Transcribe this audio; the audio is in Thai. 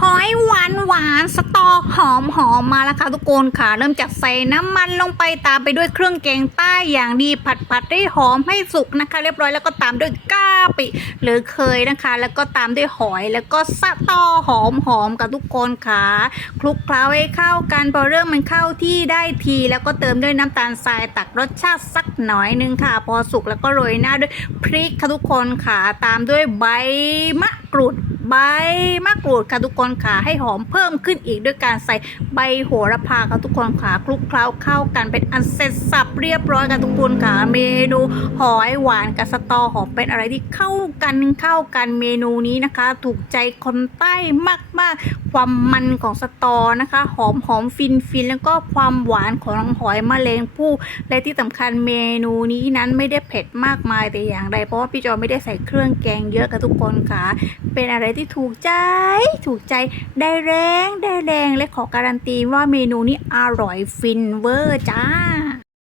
หอยหวานหวานสตอหอมหอมมาแล้วค่ะทุกคนค่ะ เริ่มจากใส่น้ำมันลงไปตามไปด้วยเครื่องแกงใต้อย่างดีผัดผัดได้หอมให้สุกนะคะ เรียบร้อยแล้วก็ตามด้วยกะปิ หรือเคยนะคะ แล้วก็ตามด้วยหอยแล้วก็สตอหอมหอมกับทุกคนค่ะคลุกเคล้าให้เข้ากันพอเรื่องมันเข้าที่ได้ที แล้วก็เติมด้วยน้ำตาลทรายตักรสชาติสักหน่อยนึงค่ะ พอสุกแล้วก็โรยหน้าด้วยพริกค่ะทุกคนค่ะตามด้วยใบมะกรูด ใบมะกรูดค่ะทุกคนค่ะให้หอมเพิ่มขึ้นอีกด้วยการใส่ใบโหระพาค่ะทุกคนค่ะคลุกเคล้าเข้ากันเป็นอันเสร็จสับเรียบร้อยกันทุกคนค่ะ เมนูหอยหวานกับสตอหอมเป็นอะไรที่เข้ากันเข้ากันเมนูนี้นะคะ ถูกใจคนใต้มากๆ ความมันของสตอนะคะ หอมหอมฟินฟินแล้วก็ความหวานของหอยมะเร็งผู้และที่สำคัญเมนูนี้นั้นไม่ได้เผ็ดมากมายแต่อย่างใดเพราะว่าพี่จอไม่ได้ใส่เครื่องแกงเยอะกับทุกคนค่ะ เป็นอะไรที่ถูกใจ ถูกใจได้แรงได้แรงและขอการันตีว่าเมนูนี้อร่อยฟินเวอร์จ้า